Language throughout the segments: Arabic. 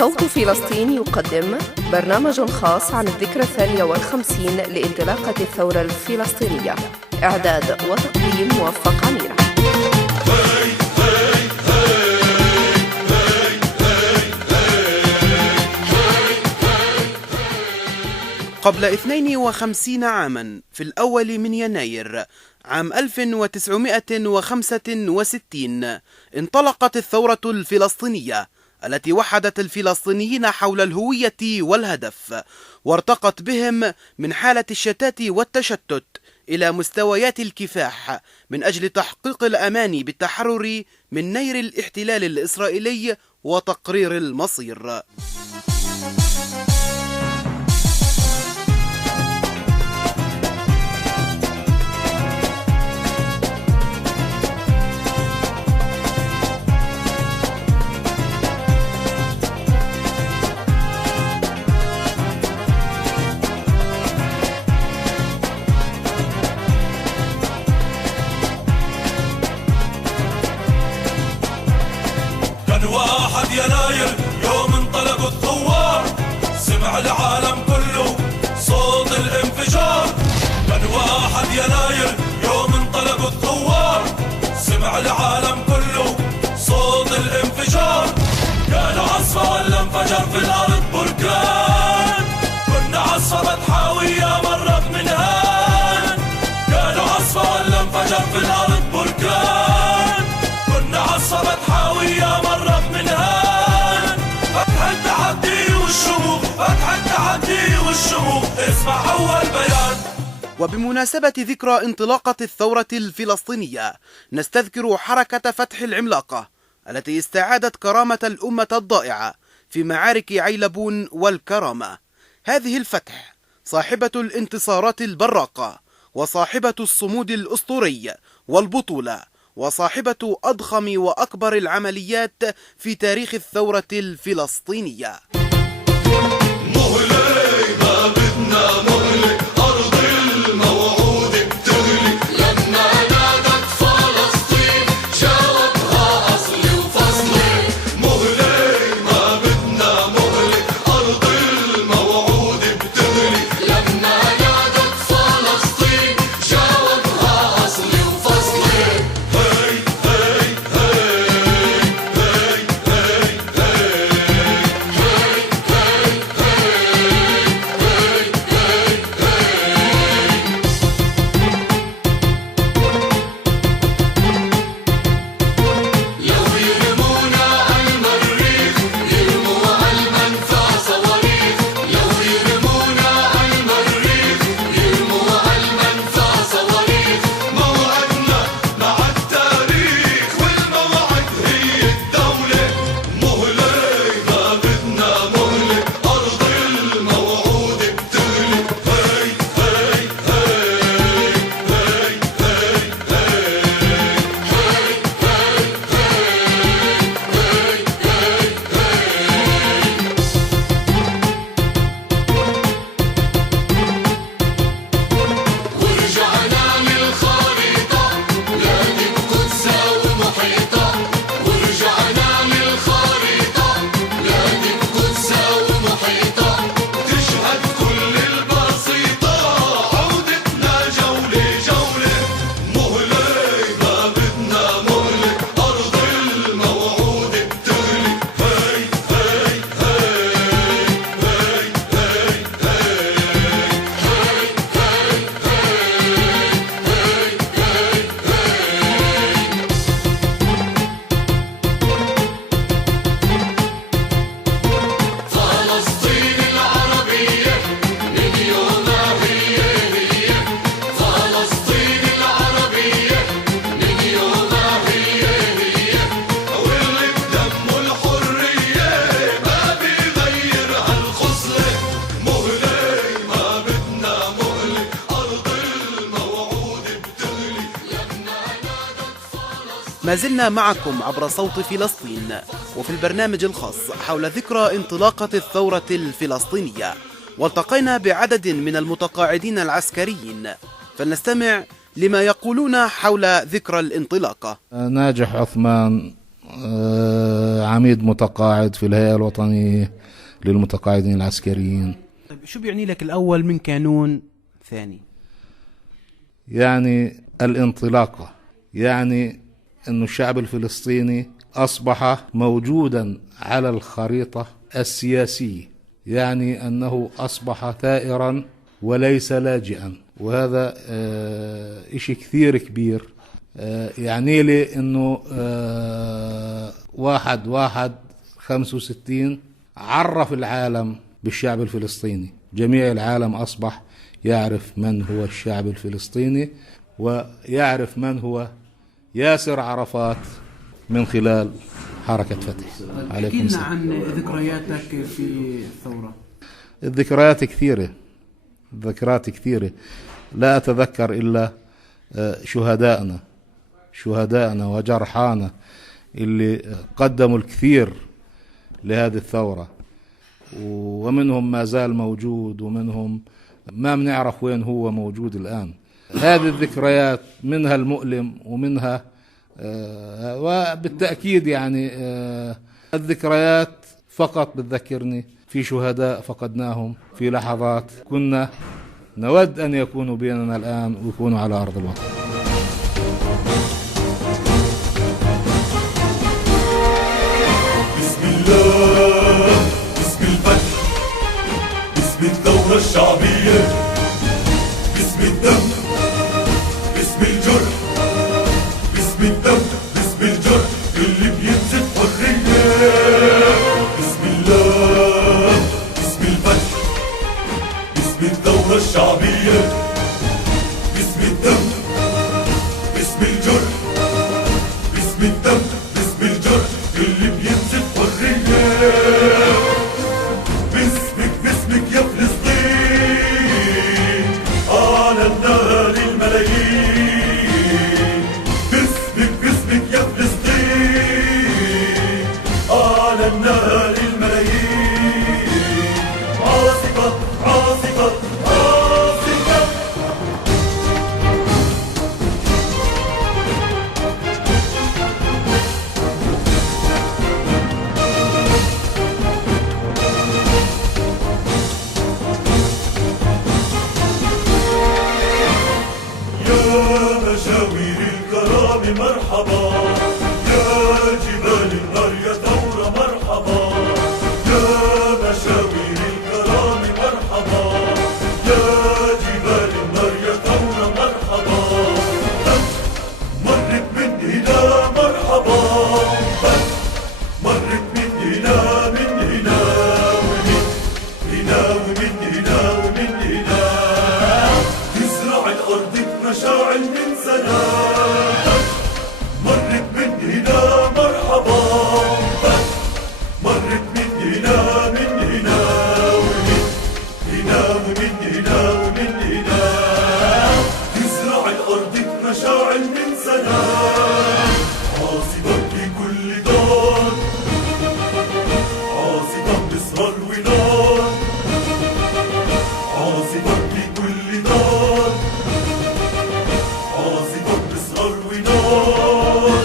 صوت فلسطين يقدم برنامج خاص عن الذكرى 52 لانطلاقة الثورة الفلسطينية. إعداد وتقديم موفق عميرة. قبل 52 عاما في الأول من يناير عام 1965 انطلقت الثورة الفلسطينية التي وحدت الفلسطينيين حول الهوية والهدف، وارتقت بهم من حالة الشتات والتشتت إلى مستويات الكفاح من أجل تحقيق الأمان بالتحرر من نير الاحتلال الإسرائيلي وتقرير المصير. يناير يوم انطلق الثوار، سمع العالم كله صوت الانفجار. كان 1 يناير يوم انطلق الثوار، سمع العالم كله صوت الانفجار. كان عصفة ولا انفجر في الارض بركان، كنا عصفة بتحاوية مرت من هان. كان عصفة ولا انفجر في الارض بركان، كنا عصفة بتحاوية مرت من هان. فتح التحدي والشموخ اسمع أول بيان. وبمناسبة ذكرى انطلاقة الثورة الفلسطينية نستذكر حركة فتح العملاقة التي استعادت كرامة الأمة الضائعة في معارك عيلبون والكرامة. هذه الفتح صاحبة الانتصارات البراقة، وصاحبة الصمود الأسطوري والبطولة، وصاحبة أضخم وأكبر العمليات في تاريخ الثورة الفلسطينية. مهلي ما بدنا مهلي، أرض الموعود بتغلي. لما نادت فلسطين جاوبها أصلي وفصلي. مهلي ما بدنا مهلي، أرض الموعود بتغلي. لما نادت فلسطين جاوبها أصلي وفصلي. هي هي هي هي ما زلنا معكم عبر صوت فلسطين وفي البرنامج الخاص حول ذكرى انطلاقة الثورة الفلسطينية، والتقينا بعدد من المتقاعدين العسكريين، فلنستمع لما يقولون حول ذكرى الانطلاقة. ناجح عثمان عميد متقاعد في الهيئة الوطنية للمتقاعدين العسكريين. طيب شو بيعني لك الأول من كانون ثاني؟ يعني الانطلاقة، يعني أن الشعب الفلسطيني أصبح موجودا على الخريطة السياسية، يعني أنه أصبح ثائرا وليس لاجئا، وهذا إشي كثير كبير. يعني لي أنه 1/1/65 عرف العالم بالشعب الفلسطيني، جميع العالم أصبح يعرف من هو الشعب الفلسطيني ويعرف من هو ياسر عرفات من خلال حركة فتح. عليكم السلام. عن ذكرياتك في الثورة. الذكريات كثيرة، لا أتذكر إلا شهدائنا وجرحانا اللي قدموا الكثير لهذه الثورة، ومنهم ما زال موجود، ومنهم ما بنعرف وين هو موجود الآن. هذه الذكريات منها المؤلم ومنها وبالتأكيد يعني الذكريات فقط بتذكرني في شهداء فقدناهم في لحظات كنا نود أن يكونوا بيننا الآن ويكونوا على أرض الوطن. بسم الله، بسم الفتح، بسم الثورة الشعبية، بسم الدم، بسم الجرح، بسم الدم، بسم الجرح اللي بينزف حرية. بسم الله، بسم الفتح، بسم الثورة الشعبية، بسم الدم، بسم الجرح، بسم الدم، بسم الجرح اللي بينزف حرية. باسمك باسمك يا فلسطين أعلنا للملايين. باسمك باسمك يا فلسطين أعلنا للملايين. عاصفة عاصفة عاصفة. مشاوير الكرام مرحبا، يا جبال النار يا ثورة مرحبا. يا مشاوير الكرام مرحبا، يا جبال النار يا ثورة مرحبا. مرت من هنا مرحبا، مرت من هنا من هنا ومن هنا ومن هنا ومن هنا. تزرع الأرض بمشاعل من سلام. مرت من هنا مرحبا، مرت من هنا من هنا ومن هنا ومن هنا ومن هنا. تزرع الأرض بمشاعل من سلام. عاصفة لكل دار، عاصفة بسهر ونار. عاصفة لكل دار، عاصفة بسهر ونار.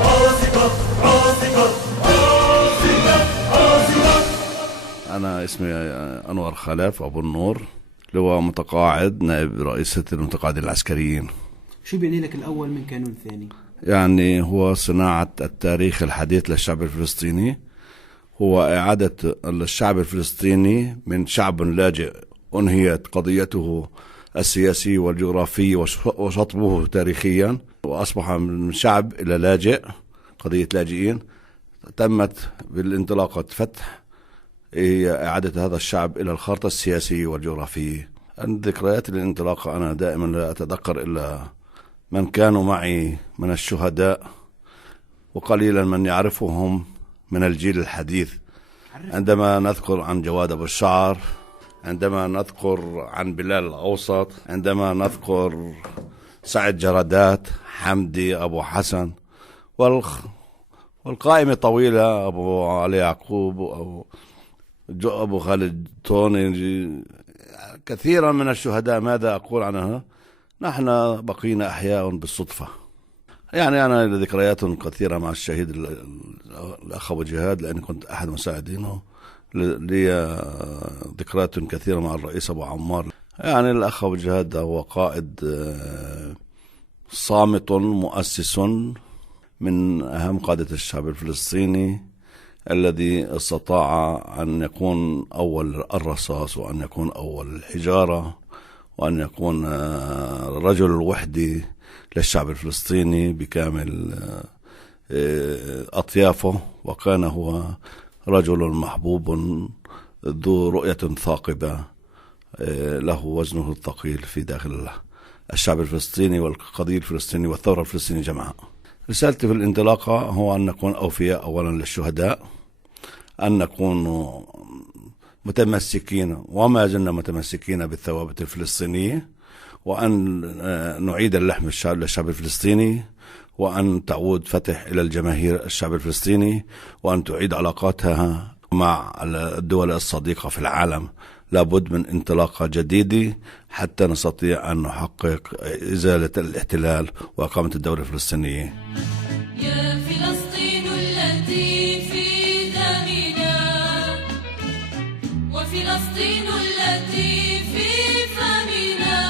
عاصفة عاصفة عاصفة عاصفة. أنا اسمي أنور خلف أبو النور، اللي هو متقاعد نائب رئيسة المتقاعدين العسكريين. شو بيعني لك الأول من كانون ثاني؟ يعني هو صناعة التاريخ الحديث للشعب الفلسطيني، هو إعادة الشعب الفلسطيني من شعب لاجئ أنهيت قضيته السياسية والجغرافية وشطبه تاريخيا، وأصبح من شعب إلى لاجئ، قضية لاجئين تمت بالانطلاقة فتح، هي إعادة هذا الشعب إلى الخارطة السياسية والجغرافية. الذكريات الانطلاقة أنا دائما لا أتذكر إلا من كانوا معي من الشهداء، وقليلا من يعرفهم من الجيل الحديث. عندما نذكر عن جواد أبو الشعر، عندما نذكر عن بلال الأوسط، عندما نذكر سعد جردات، حمدي أبو حسن، والقائمة طويلة، أبو علي يعقوب، أبو خالد توني، كثيرا من الشهداء. ماذا أقول عنها؟ نحن بقينا أحياء بالصدفة. يعني أنا ذكريات كثيرة مع الشهيد الأخ أبو جهاد، لأني كنت أحد مساعدينه. لي ذكريات كثيرة مع الرئيس أبو عمار. يعني الأخ أبو جهاد هو قائد صامت مؤسس من أهم قادة الشعب الفلسطيني، الذي استطاع أن يكون أول الرصاص، وأن يكون أول الحجارة، وأن يكون رجل الوحدة للشعب الفلسطيني بكامل أطيافه. وكان هو رجل محبوب ذو رؤية ثاقبة، له وزنه الثقيل في داخل الشعب الفلسطيني والقضية الفلسطينية والثورة الفلسطينية جمعاء. رسالتي في الانطلاقة هو أن نكون أوفياء أولا للشهداء، أن نكون متمسكين وما زلنا متمسكين بالثوابت الفلسطينية، وأن نعيد اللحم للشعب الفلسطيني، وأن تعود فتح إلى الجماهير الشعب الفلسطيني، وأن تعيد علاقاتها مع الدول الصديقة في العالم. لابد من انطلاقة جديدة حتى نستطيع أن نحقق إزالة الاحتلال وإقامة الدولة الفلسطينية. يا فلسطين التي في دمنا، وفلسطين التي في فمنا،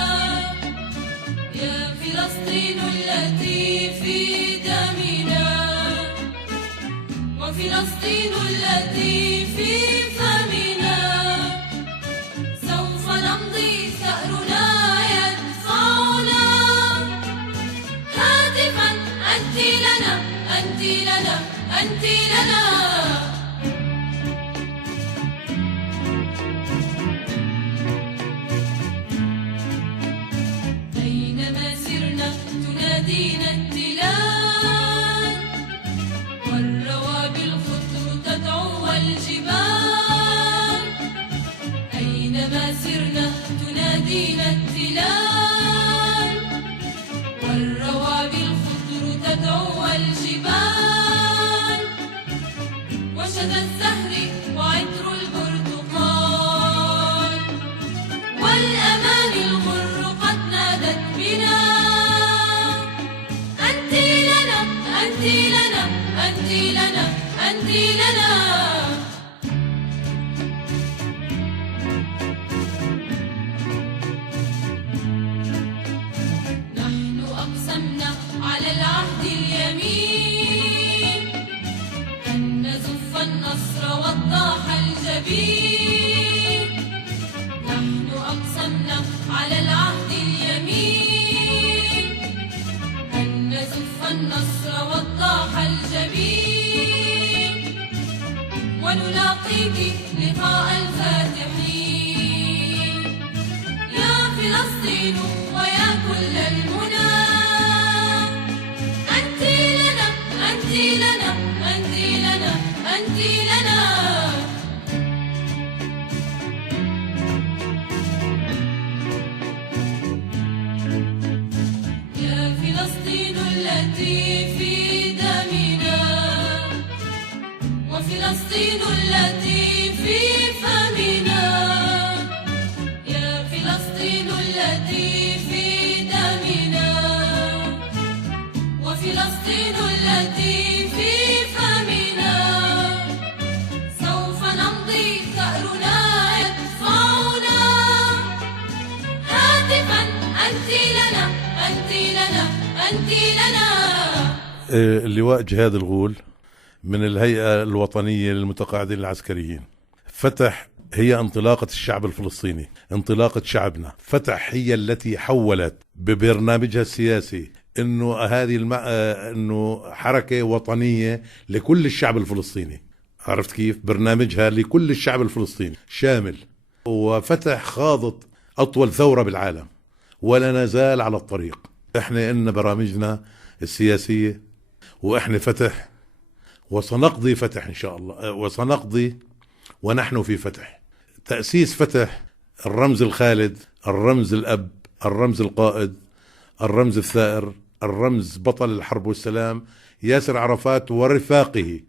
يا فلسطين التي في دمنا، وفلسطين التي في فمنا. سوف نمضي ثأرنا يدفعنا هاتفا أنت لنا، أنت لنا، أنت لنا. أينما سرنا تنادينا التلال، والروابي الخضر تدعو الجبال. أينما سرنا تنادينا التلال، والروابي الخضر تدعو الجبال. وشذا الزهر وعطر البرتقال، والأمان الغر قد نادت بنا. أنت لنا، أنت لنا، أنت لنا، أنت لنا. نحن أقسمنا على العهد اليمين أن نزف النصر وضاح الجبين. نحن أقسمنا على العهد اليمين أن نزف النصر وضاح الجبين، ونلاقيك لقاء الفاتحين. يا فلسطين ويا كل المنى، أنت لنا، أنت لنا، أنت لنا، أنت لنا. يا فلسطين التي في دمنا، وفلسطين التي في فمنا. يا فلسطين التي في دمنا، وفلسطين التي في فمنا. سوف نمضي ثأرنا يدفعنا هاتفا أنت لنا، أنت لنا، أنت لنا. اللواء جهاد الغول من الهيئة الوطنية للمتقاعدين العسكريين. فتح هي انطلاقة الشعب الفلسطيني، انطلاقة شعبنا. فتح هي التي حولت ببرنامجها السياسي انه انه حركة وطنية لكل الشعب الفلسطيني. عرفت كيف؟ برنامجها لكل الشعب الفلسطيني شامل. وفتح خاضت اطول ثورة بالعالم ولا نزال على الطريق. احنا إلنا برامجنا السياسية، واحنا فتح، وسنقضي فتح إن شاء الله، وسنقضي ونحن في فتح. تأسيس فتح الرمز الخالد، الرمز الأب، الرمز القائد، الرمز الثائر، الرمز بطل الحرب والسلام، ياسر عرفات ورفاقه،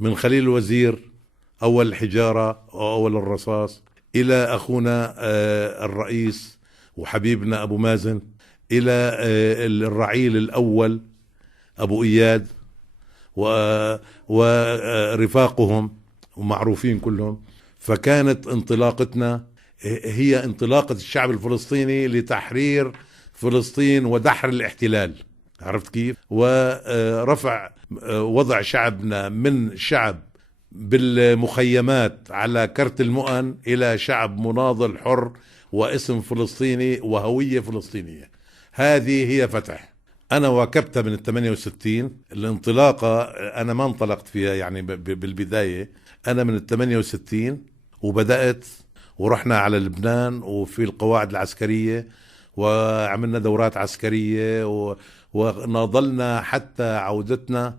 من خليل الوزير أول الحجارة وأول الرصاص، إلى أخونا الرئيس وحبيبنا أبو مازن، إلى الرعيل الأول أبو إياد ورفاقهم ومعروفين كلهم. فكانت انطلاقتنا هي انطلاقة الشعب الفلسطيني لتحرير فلسطين ودحر الاحتلال، عرفت كيف؟ ورفع وضع شعبنا من شعب بالمخيمات على كرت المؤن إلى شعب مناضل حر واسم فلسطيني وهوية فلسطينية. هذه هي فتح. أنا واكبتها من 68. الانطلاقة أنا ما انطلقت فيها يعني بالبداية، أنا من 68 وبدأت ورحنا على لبنان وفي القواعد العسكرية وعملنا دورات عسكرية وناضلنا حتى عودتنا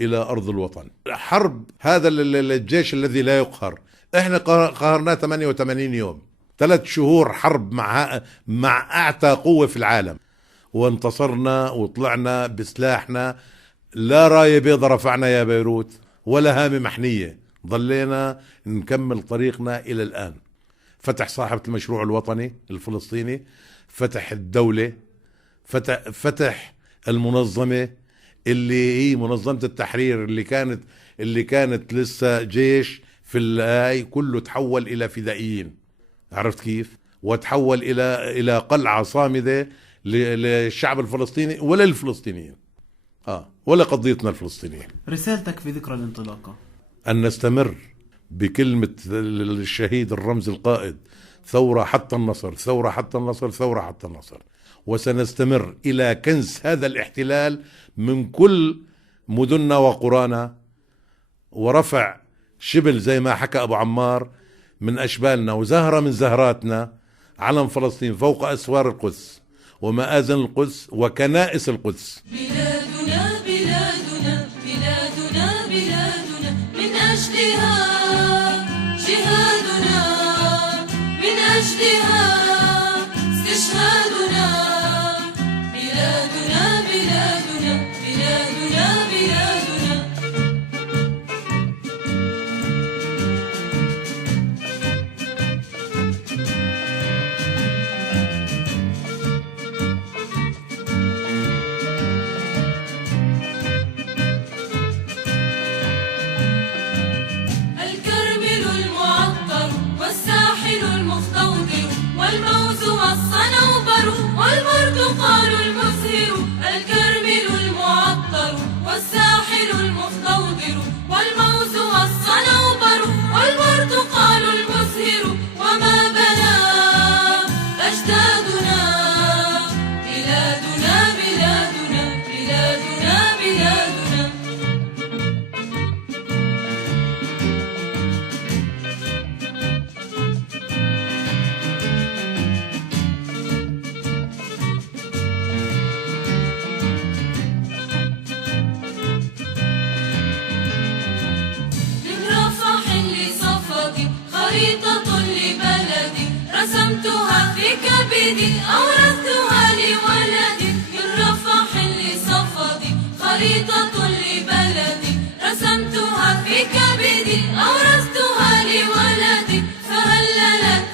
إلى أرض الوطن. حرب هذا الجيش الذي لا يقهر، إحنا قهرناه 88 يوم، 3 شهور حرب مع أعتى قوة في العالم، وانتصرنا وطلعنا بسلاحنا. لا راية بيضة رفعنا يا بيروت ولا هامة محنية، ضلينا نكمل طريقنا إلى الآن. فتح صاحبة المشروع الوطني الفلسطيني، فتح الدولة، فتح المنظمة اللي هي منظمة التحرير اللي كانت لسه جيش في الهاي، كله تحول إلى فدائيين، عرفت كيف؟ وتحول إلى قلعة صامدة للشعب الفلسطيني ولا الفلسطينيين ولا قضيتنا الفلسطينية. رسالتك في ذكرى الانطلاقة؟ أن نستمر بكلمة الشهيد الرمز القائد: ثورة حتى النصر، ثورة حتى النصر، ثورة حتى النصر. وسنستمر إلى كنس هذا الاحتلال من كل مدننا وقرانا، ورفع شبل زي ما حكى أبو عمار من أشبالنا وزهرة من زهراتنا، علم فلسطين فوق أسوار القدس ومآذن القدس وكنائس القدس. بلادنا بلادنا بلادنا بلادنا من أجلها جهادنا، من أجلها استشهادنا. بلادنا بلادنا بلادنا بلادنا. والموز والصنوبر والبرتقال المزهر، الكرمل المعطر والساحل المخضر، والموز والصنوبر والبرتقال المزهر، وما بنى أجدادنا. بلادنا بلادنا بلادنا بلادنا. خريطة لبلدي رسمتها في كبدي، أورثتها لولدي. من رفح لصفدي خريطة لبلدي رسمتها في كبدي، أورثتها لولدي. فهللت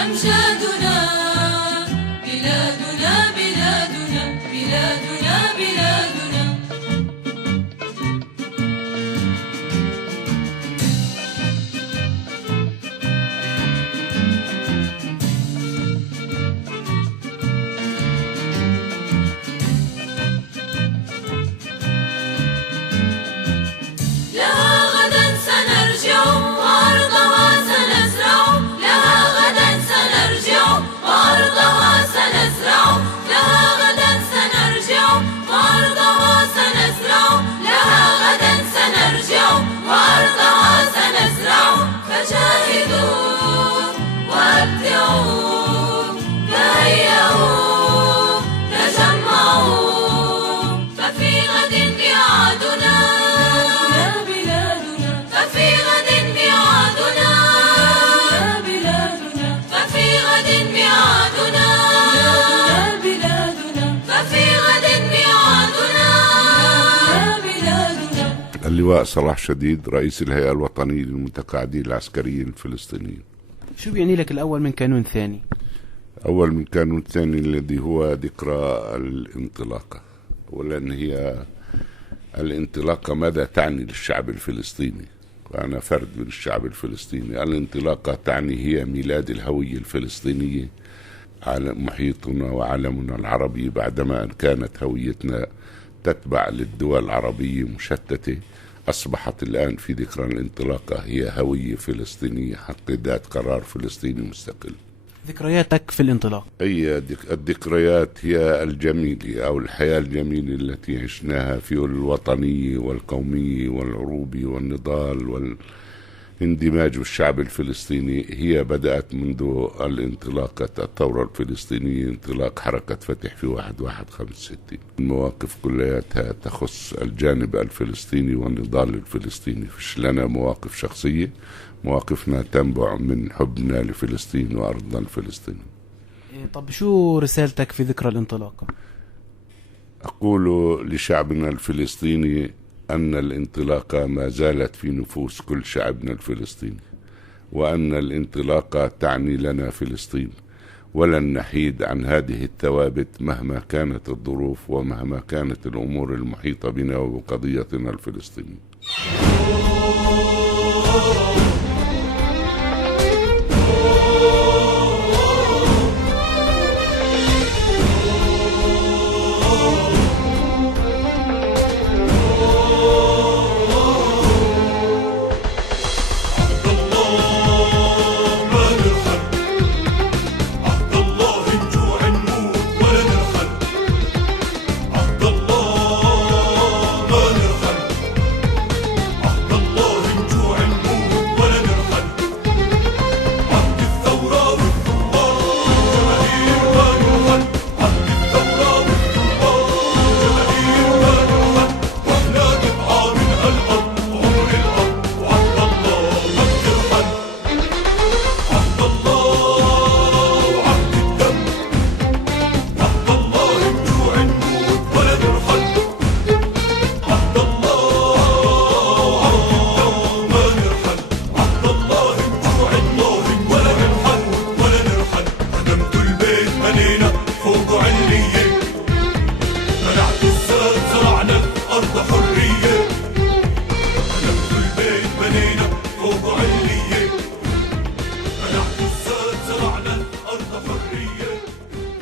أمجادنا. بلادنا بلادنا بلادنا بلادنا. اللواء صلاح شديد، رئيس الهيئة الوطنية للمتقاعدين العسكريين الفلسطينيين. شو بيعني لك الأول من كانون ثاني؟ أول من كانون ثاني الذي هو ذكرى الانطلاقة، أولا هي الانطلاقة ماذا تعني للشعب الفلسطيني؟ وأنا فرد من الشعب الفلسطيني. الانطلاقة تعني هي ميلاد الهوية الفلسطينية على محيطنا وعالمنا العربي، بعدما أن كانت هويتنا تتبع للدول العربية مشتتة، أصبحت الآن في ذكرى الانطلاقة هي هوية فلسطينية حتى ذات قرار فلسطيني مستقل. ذكرياتك في الانطلاق؟ أي الذكريات هي الجميلة أو الحياة الجميلة التي عشناها في الوطنية والقومية والعروبة والنضال والاندماج بالشعب الفلسطيني. هي بدأت منذ الانطلاقة الثورة الفلسطينية، انطلاق حركة فتح في 1/1/65. المواقف كلها تخص الجانب الفلسطيني والنضال الفلسطيني، فيش لنا مواقف شخصية، مواقفنا تنبع من حبنا لفلسطين وأرضنا الفلسطينية. طب شو رسالتك في ذكرى الانطلاقة؟ أقول لشعبنا الفلسطيني أن الانطلاقة ما زالت في نفوس كل شعبنا الفلسطيني، وأن الانطلاقة تعني لنا فلسطين، ولن نحيد عن هذه الثوابت مهما كانت الظروف ومهما كانت الأمور المحيطة بنا وبقضيتنا الفلسطينية.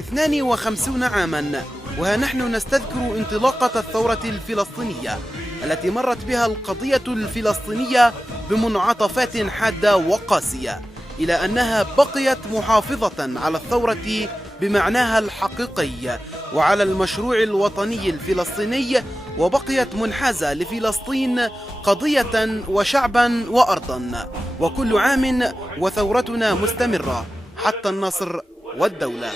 اثنان 52 عاما وها نحن نستذكر انطلاقة الثورة الفلسطينية التي مرت بها القضية الفلسطينية بمنعطفات حادة وقاسية، إلى أنها بقيت محافظة على الثورة بمعناها الحقيقي وعلى المشروع الوطني الفلسطيني، وبقيت منحازة لفلسطين قضية وشعبا وأرضا. وكل عام وثورتنا مستمرة حتى النصر والدولة.